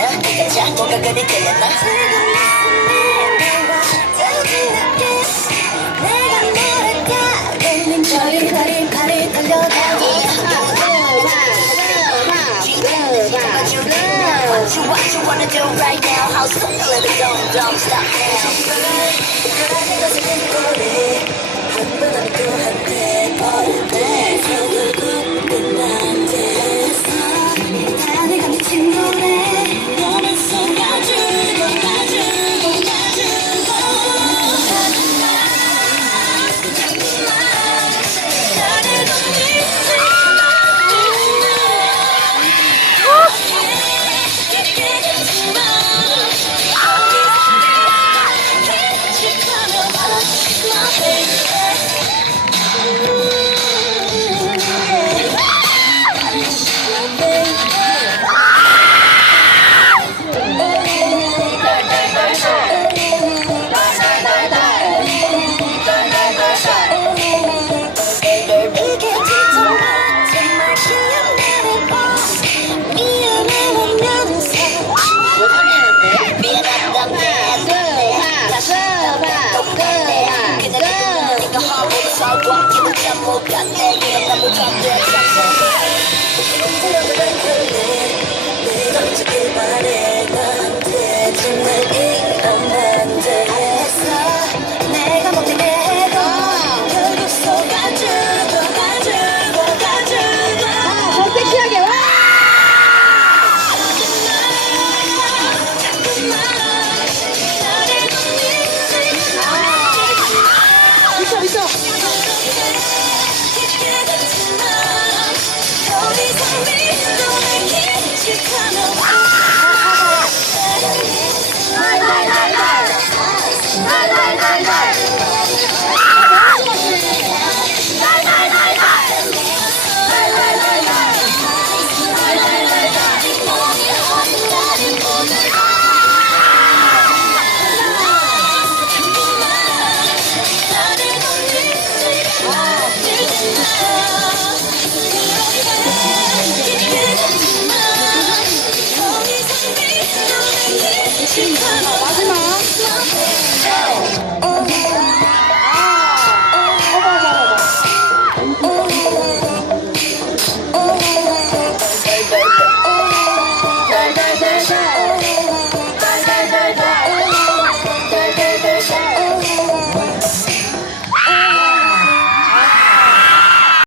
들렸나 자 뭔가 그리 들렸나 저의 발을 발을 What you, what you wanna do right now? How soon? Let me go, don't stop now. không cần đề nghị